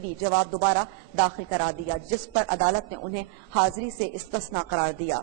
جواب دوبارہ داخل کرا دیا، جس پر عدالت نے انہیں حاضری سے استثناء قرار دیا۔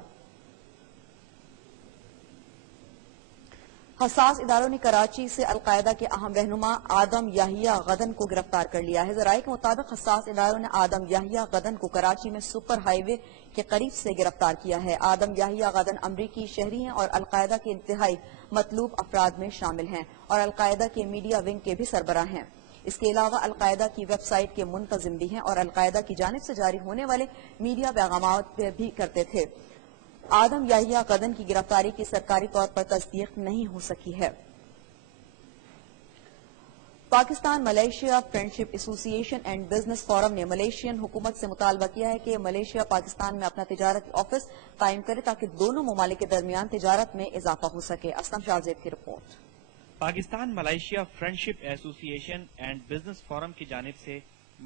حساس اداروں نے کراچی سے القاعدہ کے اہم رہنما آدم یحییٰ غدن کو گرفتار کر لیا ہے۔ ذرائع کے مطابق حساس اداروں نے آدم یحییٰ غدن کو کراچی میں سپر ہائی وے کے قریب سے گرفتار کیا ہے۔ آدم یحییٰ غدن امریکی شہری ہیں اور القاعدہ کے انتہائی مطلوب افراد میں شامل ہیں اور القاعدہ کے میڈیا ونگ کے بھی سربراہ ہیں۔ اس کے علاوہ القاعدہ کی ویب سائٹ کے منتظم بھی ہیں اور القاعدہ کی جانب سے جاری ہونے والے میڈیا پیغامات بھی کرتے تھے۔ آدم یحییٰ غدن کی گرفتاری کی سرکاری طور پر تصدیق نہیں ہو سکی ہے۔ پاکستان ملائیشیا فرینڈشپ ایسوسی ایشن اینڈ بزنس فورم نے ملیشین حکومت سے مطالبہ کیا ہے کہ ملیشیا پاکستان میں اپنا تجارتی آفس قائم کرے تاکہ دونوں ممالک کے درمیان تجارت میں اضافہ ہو سکے۔ اسلم شاہ زید کی رپورٹ۔ پاکستان ملائیشیا فرینڈشپ ایسوسی ایشن اینڈ بزنس فورم کی جانب سے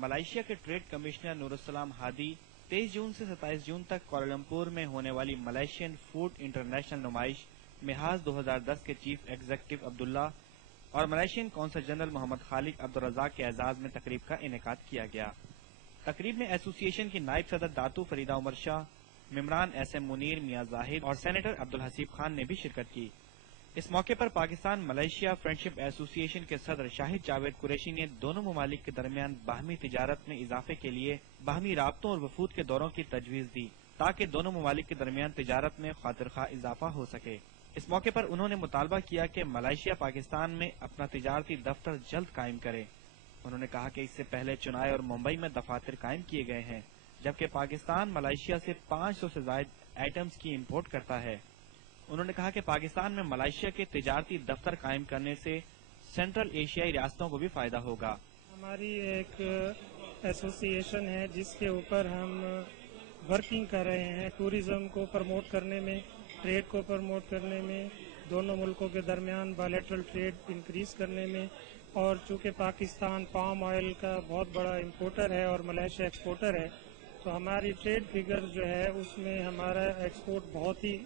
ملائیشیا کے ٹریڈ کمشنر نور السلام ہادی 23 جون سے 27 جون تک کوالالمپور میں ہونے والی ملائیشین فوڈ انٹرنیشنل نمائش محاذ 2010 کے چیف ایگزیکٹو عبداللہ اور ملائیشین کونسل جنرل محمد خالق عبدالرزاق کے اعزاز میں تقریب کا انعقاد کیا گیا۔ تقریب میں ایسوسی ایشن کی نائب صدر داتو فریدہ عمر شاہ، ممبران ایس ایم منیر، میاں زاہد اور سینیٹر عبدالحسیب خان نے بھی شرکت کی۔ اس موقع پر پاکستان ملائیشیا فرینڈشپ ایسوسی ایشن کے صدر شاہد جاوید قریشی نے دونوں ممالک کے درمیان باہمی تجارت میں اضافے کے لیے باہمی رابطوں اور وفود کے دوروں کی تجویز دی تاکہ دونوں ممالک کے درمیان تجارت میں خاطر خواہ اضافہ ہو سکے۔ اس موقع پر انہوں نے مطالبہ کیا کہ ملائیشیا پاکستان میں اپنا تجارتی دفتر جلد قائم کرے۔ انہوں نے کہا کہ اس سے پہلے چنائے اور ممبئی میں دفاتر قائم کیے گئے ہیں، جبکہ پاکستان ملائیشیا سے 500 سے زائد آئٹمز کی امپورٹ کرتا ہے۔ انہوں نے کہا کہ پاکستان میں ملائیشیا کے تجارتی دفتر قائم کرنے سے سینٹرل ایشیائی ریاستوں کو بھی فائدہ ہوگا۔ ہماری ایک ایسوسی ایشن ہے جس کے اوپر ہم ورکنگ کر رہے ہیں، ٹوریزم کو پروموٹ کرنے میں، ٹریڈ کو پروموٹ کرنے میں، دونوں ملکوں کے درمیان بائلیٹرل ٹریڈ انکریز کرنے میں، اور چونکہ پاکستان پام آئل کا بہت بڑا امپورٹر ہے اور ملائیشیا ایکسپورٹر ہے، تو ہماری ٹریڈ فگر جو ہے اس میں ہمارا ایکسپورٹ بہت ہی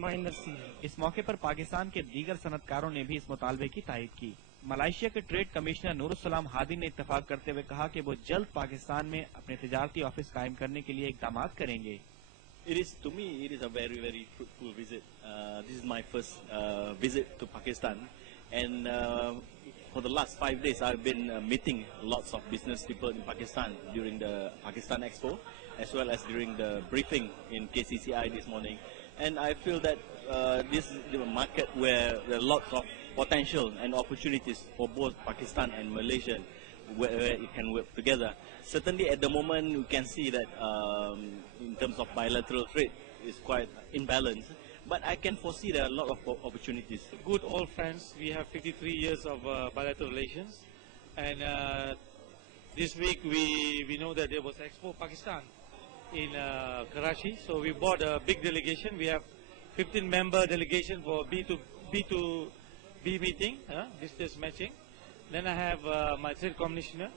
مائنر سی ہے۔ اس موقع پر پاکستان کے دیگر صنعت کاروں نے بھی اس مطالبے کی تائید کی۔ ملائیشیا کے ٹریڈ کمشنر نور السلام ہادی نے اتفاق کرتے ہوئے کہا کہ وہ جلد پاکستان میں اپنے تجارتی آفس قائم کرنے کے لیے اقدامات کریں گے۔ To me, it is a very, very fruitful visit. This is my first visit to Pakistan, and for the last 5 days, I've been meeting lots of business people in Pakistan during the Pakistan Expo, as well as during the briefing in KCCI this morning. And I feel that this is a market where there are lots of potential and opportunities for both Pakistan and Malaysia, where it can work together. Certainly at the moment we can see that in terms of bilateral trade is quite imbalanced, but I can foresee there are a lot of opportunities. Good old friends, we have 53 years of bilateral relations, and this week we know that there was Expo Pakistan in Karachi, so we brought a big delegation. We have 15-member delegation for B2B meeting, business matching. Then I have my trade commissioner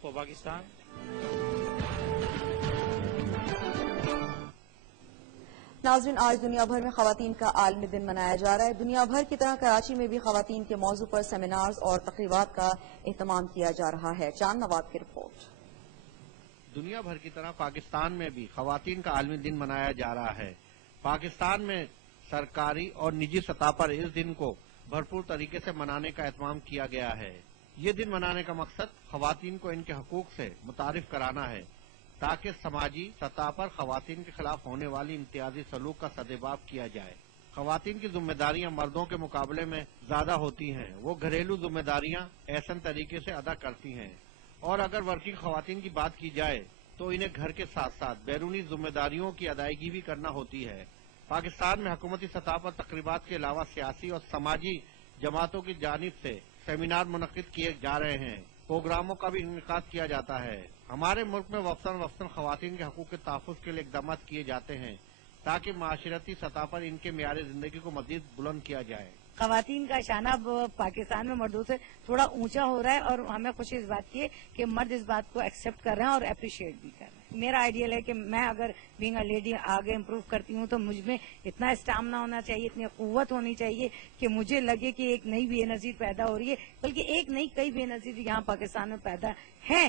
for Pakistan. ناظرین، آج دنیا بھر میں خواتین کا عالمی دن منایا جا رہا ہے۔ دنیا بھر کی طرح کراچی میں بھی خواتین کے موضوع پر سیمینارز اور تقریبات کا اہتمام کیا جا رہا ہے۔ چاند نواب کی رپورٹ۔ دنیا بھر کی طرح پاکستان میں بھی خواتین کا عالمی دن منایا جا رہا ہے۔ پاکستان میں سرکاری اور نجی سطح پر اس دن کو بھرپور طریقے سے منانے کا اہتمام کیا گیا ہے۔ یہ دن منانے کا مقصد خواتین کو ان کے حقوق سے متعارف کرانا ہے تاکہ سماجی سطح پر خواتین کے خلاف ہونے والی امتیازی سلوک کا سدباب کیا جائے۔ خواتین کی ذمہ داریاں مردوں کے مقابلے میں زیادہ ہوتی ہیں، وہ گھریلو ذمہ داریاں احسن طریقے سے ادا کرتی ہیں، اور اگر ورکنگ خواتین کی بات کی جائے تو انہیں گھر کے ساتھ ساتھ بیرونی ذمہ داریوں کی ادائیگی بھی کرنا ہوتی ہے۔ پاکستان میں حکومتی سطح پر تقریبات کے علاوہ سیاسی اور سماجی جماعتوں کی جانب سے سیمینار منعقد کیے جا رہے ہیں، پروگراموں کا بھی انعقاد کیا جاتا ہے۔ ہمارے ملک میں وقتاً خواتین کے حقوق کے تحفظ کے لیے اقدامات کیے جاتے ہیں تاکہ معاشرتی سطح پر ان کے معیار زندگی کو مزید بلند کیا جائے۔ خواتین کا شانہ پاکستان میں مردوں سے تھوڑا اونچا ہو رہا ہے اور ہمیں خوشی اس بات کی ہے کہ مرد اس بات کو ایکسپٹ کر رہے ہیں اور اپریشیٹ بھی کر رہے ہیں۔ میرا آئیڈیل ہے کہ میں اگر بینگ اے لیڈی آگے امپروو کرتی ہوں تو مجھ میں اتنا اسٹیمنا ہونا چاہیے، اتنی قوت ہونی چاہیے کہ مجھے لگے کہ ایک نئی بے نظیر پیدا ہو رہی ہے، بلکہ ایک نئی کئی بے نظیر یہاں پاکستان میں پیدا ہیں،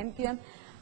MQM